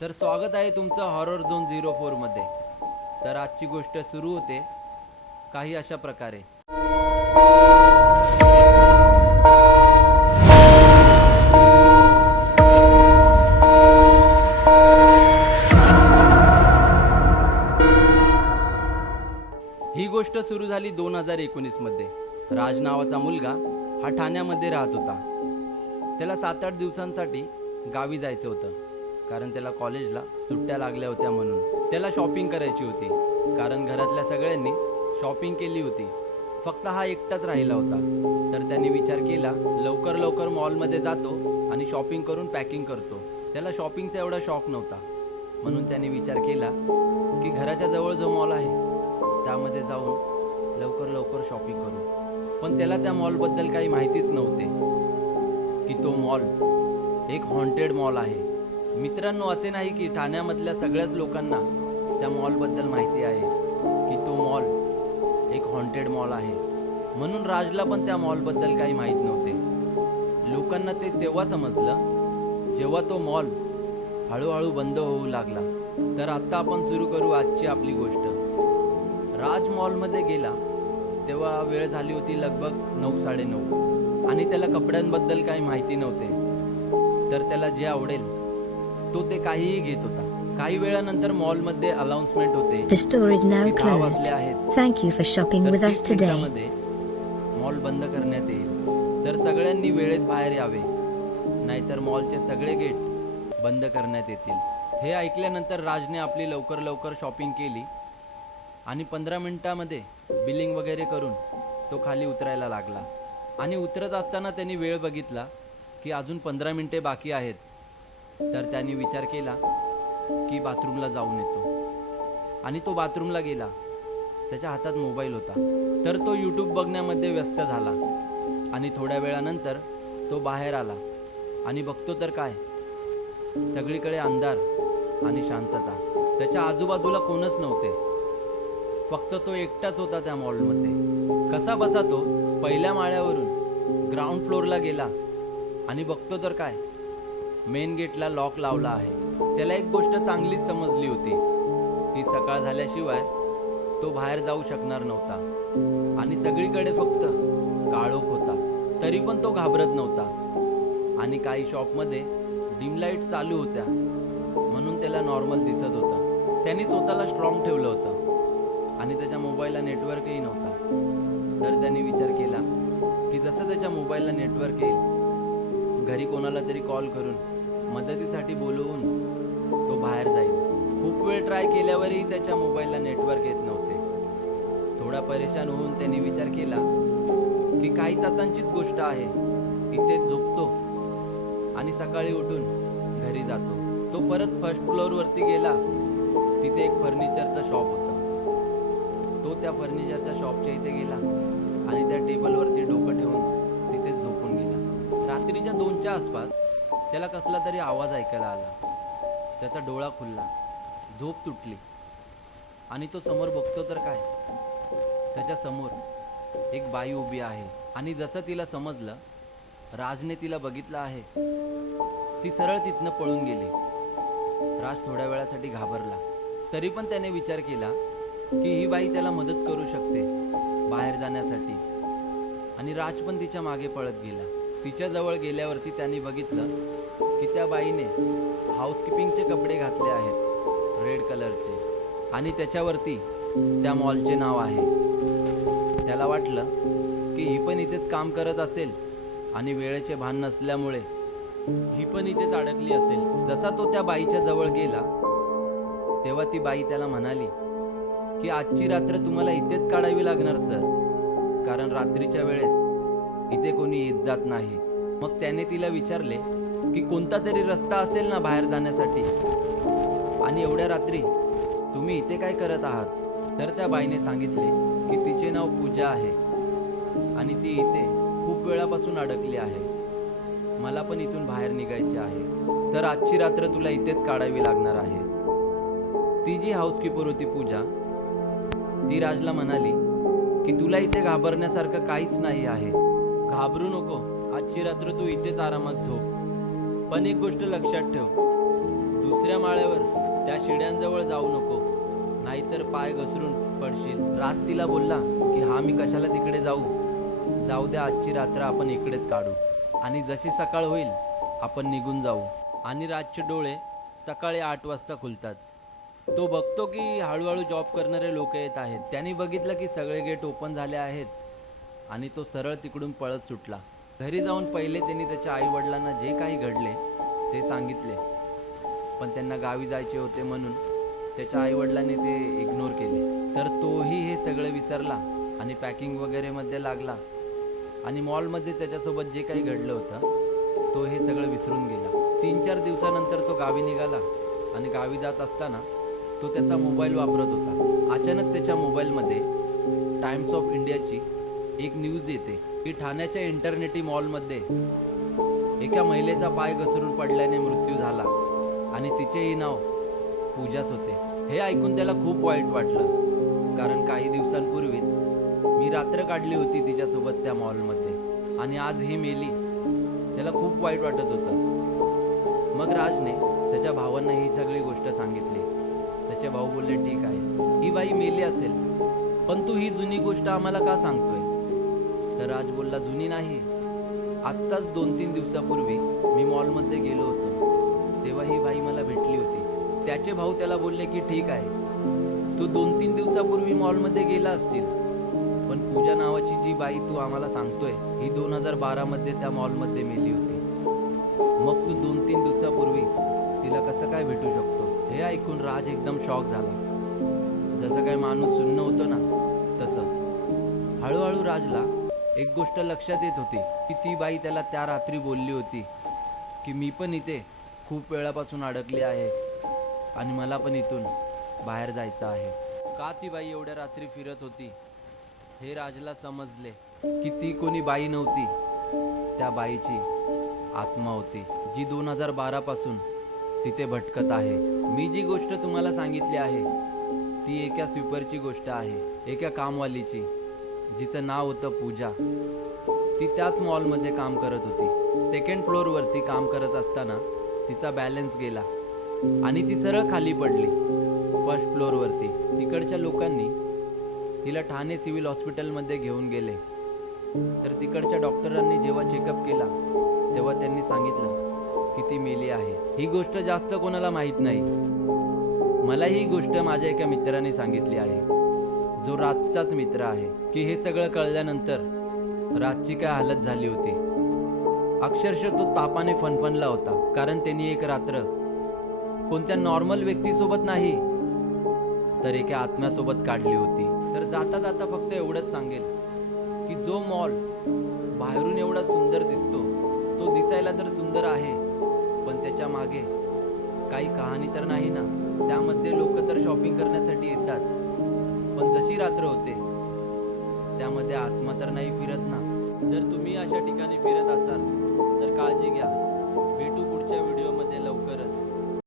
तर स्वागत आहे तुमचं हॉरर झोन 04 मध्ये. तर आजची गोष्ट सुरू होते काही अशा प्रकारे. ही गोष्ट सुरू झाली 2019 मध्ये. राज नावाचा मुलगा हा ठाण्यामध्ये राहत होता. त्याला 7-8 दिवसांसाठी गावी जायचं होतं, कारण त्याला कॉलेजला सुट्ट्या लागल्या होत्या. म्हणून त्याला शॉपिंग करायची होती, कारण घरातल्या सगळ्यांनी शॉपिंग केली होती. फक्त हा एकटाच राहिला होता. तर त्याने विचार केला, लवकर लवकर मॉलमध्ये जातो आणि शॉपिंग करून पॅकिंग करतो. त्याला शॉपिंगचा एवढा शॉक नव्हता, म्हणून त्याने विचार केला की घराच्या जवळ जो मॉल आहे त्यामध्ये जाऊन लवकर लवकर शॉपिंग करू. पण त्याला त्या मॉलबद्दल काही माहितीच नव्हते की तो मॉल एक हॉन्टेड मॉल आहे. मित्रांनो, असे नाही की ठाण्यामधल्या सगळ्याच लोकांना त्या मॉलबद्दल माहिती आहे की तो मॉल एक हॉन्टेड मॉल आहे. म्हणून राजला पण त्या मॉलबद्दल काही माहीत नव्हते. लोकांना ते तेव्हा समजलं जेव्हा तो मॉल हळूहळू बंद होऊ लागला. तर आता आपण सुरू करू आजची आपली गोष्ट. राज मॉलमध्ये गेला तेव्हा वेळ झाली होती लगभग 9-9:30 आणि त्याला कपड्यांबद्दल काही माहिती नव्हते. तर त्याला जे आवडेल तो ते काहीही घेत होता. काही वेळानंतर मॉलमध्ये अनाउन्समेंट होते, The store is now 10 closed. वाजले आहेत. Thank you for shopping तर with us 30 today. मिनिटांमध्ये मॉल बंद करण्यात येईल. तर सगळ्यांनी वेळेत बाहेर यावे, नाहीतर मॉलचे सगळे गेट बंद करण्यात येतील. हे ऐकल्यानंतर राजने आपली लवकर लवकर शॉपिंग केली आणि 15 मिनिटांमध्ये बिलिंग वगैरे करून तो खाली उतरायला लागला. आणि उतरत असताना त्यांनी वेळ बघितला की अजून 15 मिनिटे बाकी आहेत. तर त्यांनी विचार केला की बाथरूमला जाऊन येतो. आणि तो बाथरूमला गेला. त्याच्या हातात मोबाईल होता. तर तो यूट्यूब बघण्यामध्ये व्यस्त झाला. आणि थोड्या वेळानंतर तो बाहेर आला आणि बघतो तर काय, सगळीकडे अंधार आणि शांतता. त्याच्या आजूबाजूला कोणच नव्हते. फक्त तो एकटाच होता त्या मॉलमध्ये. कसा बसा तो पहिल्या माळ्यावरून ग्राउंड फ्लोअरला गेला आणि बघतो तर काय, मेन गेटला लॉक लावला आहे. त्याला एक गोष्ट चांगलीच समजली होती की सकाळ झाल्याशिवाय तो बाहेर जाऊ शकणार नव्हता. आणि सगळीकडे फक्त काळोख होता. तरी पण तो घाबरत नव्हता. आणि काही शॉपमध्ये डिम लाईट चालू होत्या, म्हणून त्याला नॉर्मल दिसत होतं. त्यांनी स्वतःला स्ट्रॉंग ठेवलं होतं आणि त्याच्या मोबाईलला नेटवर्कही नव्हता. तर त्यांनी विचार केला की जसं त्याच्या मोबाईलला नेटवर्क येईल, घरी कोणाला तरी कॉल करून मदतीसाठी बोलवून तो बाहेर जाईल. खूप वेळ ट्राय केल्यावरही त्याच्या मोबाईलला नेटवर्क येत नव्हते. थोडा परेशान होऊन त्यांनी विचार केला की काही तासांचीच गोष्ट आहे, इथेच झोपतो आणि सकाळी उठून घरी जातो. तो परत फर्स्ट फ्लोअरवरती गेला. तिथे एक फर्निचरचा शॉप होता. तो त्या फर्निचरच्या शॉपच्या इथे गेला आणि त्या टेबलवरती डोकं ठेवून तिथेच झोपून गेला. रात्रीच्या 2च्या आसपास त्याला कसला तरी आवाज ऐकायला आला. त्याचा डोळा खुलला, झोप तुटली आणि तो समोर बघतो तर काय, त्याच्या समोर एक बाई उभी आहे. आणि जसं तिला समजलं राजने तिला बघितलं आहे, ती सरळ तिथनं पळून गेली. राज थोड्या वेळासाठी घाबरला. तरी पण त्याने विचार केला की ही बाई त्याला मदत करू शकते बाहेर जाण्यासाठी. आणि राज पण तिच्या मागे पळत गेला. तिच्या जवळ गेल्यावरती त्यांनी बघितलं की त्या बाईने हाऊसकीपिंगचे कपडे घातले आहेत, रेड कलरचे, आणि त्याच्यावरती त्या मॉलचे नाव आहे. त्याला वाटलं की ही पण इथेच काम करत असेल आणि वेळेचे भान नसल्यामुळे ही पण इथेच अडकली असेल. जसा तो त्या बाईच्या जवळ गेला तेव्हा ती बाई त्याला म्हणाली की आजची रात्र तुम्हाला इथेच काढावी लागणार सर, कारण रात्रीच्या वेळेस इथे कोणी येत जात नाही. मग त्याने तिला विचारले की कोणता तरी रस्ता असेल ना बाहेर जाण्यासाठी, आणि एवढ्या रात्री तुम्ही इथे काय करत आहात. तर त्या बाईने सांगितले की तिचे नाव पूजा आहे आणि ती इथे खूप वेळापासून अडकली आहे. मला पण इथून बाहेर निघायचे आहे, तर आजची रात्र तुला इथेच काढावी लागणार आहे. ती जी हाऊसकीपर होती पूजा, ती राजला म्हणाली की तुला इथे घाबरण्यासारखं काहीच नाही आहे, घाबरू नको, आजची रात्र तू इथेच आरामात झोप. पण एक गोष्ट लक्षात ठेव, दुसऱ्या माळ्यावर त्या शिड्यांजवळ जाऊ नको, नाहीतर पाय घसरून पडशील. राज तिला बोलला की हा मी कशाला तिकडे जाऊ द्या, आजची रात्र आपण इकडेच काढू आणि जशी सकाळ होईल आपण निघून जाऊ. आणि राजचे डोळे सकाळी 8 वाजता खुलतात. तो बघतो की हळूहळू जॉब करणारे लोक येत आहेत. त्यांनी बघितलं की सगळे गेट ओपन झाले आहेत आणि तो सरळ तिकडून पळत सुटला. घरी जाऊन पहिले त्यांनी त्याच्या आई वडिलांना जे काही घडले ते सांगितले, पण त्यांना गावी जायचे होते म्हणून त्याच्या आई वडिलांनी ते इग्नोर केले. तर तोही हे सगळं विसरला आणि पॅकिंग वगैरे मध्ये लागला आणि मॉलमध्ये त्याच्यासोबत जे काही घडलं होतं तो हे सगळं विसरून गेला. 3-4 दिवसानंतर तो गावी निघाला आणि गावी जात असताना तो त्याचा मोबाईल वापरत होता. अचानक त्याच्या मोबाईलमध्ये टाइम्स ऑफ इंडियाची एक न्यूज येते की ठाण्याच्या इंटरनेटी मॉलमध्ये एका महिलेचा पाय घसरून पडल्याने मृत्यू झाला आणि तिचेही नाव पूजाच होते. हे ऐकून त्याला खूप वाईट वाटलं, कारण काही दिवसांपूर्वीच मी रात्र काढली होती तिच्यासोबत त्या मॉलमध्ये आणि आज ही मेली. त्याला खूप वाईट वाटत होतं. मग राजने त्याच्या भावांना ही सगळी गोष्ट सांगितली. त्याचे भाऊ बोलले, ठीक आहे, ही बाई मेली असेल, पण तू ही जुनी गोष्ट आम्हाला का सांगतोय? तर राज बोलला, जुनी नाही, आत्ताच 2-3 दिवसापूर्वी मी मॉलमध्ये गेलो होतो, तेव्हा ही बाई मला भेटली होती. त्याचे भाऊ त्याला बोलले की ठीक आहे, तू 2-3 दिवसापूर्वी मॉलमध्ये गेला असतील, पण पूजा नावाची जी बाई तू आम्हाला सांगतोय ही 2012 मध्ये त्या मॉलमध्ये मेली होती. मग तू 2-3 दिवसापूर्वी तिला कसं काय भेटू शकतो? हे ऐकून राज एकदम शॉक झाला. जसं काही माणूस सुन्न होतो ना तसं. हळूहळू राजला एक गोष्ट लक्षात येत होती की ती बाई त्याला त्या रात्री बोलली होती की मी पण इथे खूप वेळापासून अडकली आहे आणि मला पण इथून बाहेर जायचं आहे. का ती बाई एवढ्या रात्री फिरत होती हे राजला समजले की ती कोणी बाई नव्हती, त्या बाईची आत्मा होती जी 2012 पासून तिथे भटकत आहे. मी जी गोष्ट तुम्हाला सांगितली आहे ती एका स्वीपरची गोष्ट आहे, एका कामवालीची जिचं नाव होतं पूजा. ती त्याच मॉलमध्ये काम करत होती. 2nd फ्लोअरवरती काम करत असताना तिचा बॅलन्स गेला आणि ती सरळ खाली पडली 1st फ्लोअरवरती. तिकडच्या लोकांनी तिला ठाणे सिव्हिल हॉस्पिटलमध्ये घेऊन गेले. तर तिकडच्या डॉक्टरांनी जेव्हा चेकअप केला तेव्हा त्यांनी सांगितलं की ती मेली आहे. ही गोष्ट जास्त कोणाला माहीत नाही. मला ही गोष्ट माझ्या एका मित्राने सांगितली आहे, जो राजचाच मित्र आहे, की हे सगळं कळल्यानंतर राजची काय हालत झाली होती. अक्षरशः तो तापाने फणफणला होता, कारण त्यांनी एक रात्र कोणत्या नॉर्मल व्यक्तीसोबत नाही तर एका आत्म्यासोबत काढली होती. तर जाता जाता फक्त एवढंच सांगेल की जो मॉल बाहेरून एवढा सुंदर दिसतो तो दिसायला तर सुंदर आहे, पण त्याच्या मागे काही कहाणी तर नाही ना. त्यामध्ये लोक तर शॉपिंग करण्यासाठी येतात, पण जशी रात्र होते त्यामध्ये आत्मा तर नाही फिरत ना. जर तुम्ही अशा ठिकाणी फिरत असाल तर काळजी घ्या. भेटू